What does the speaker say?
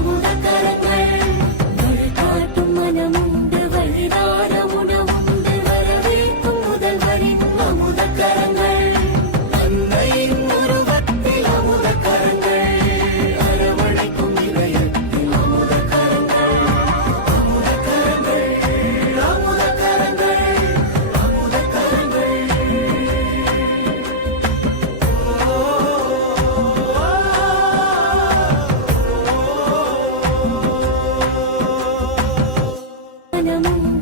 孤单的。సకలము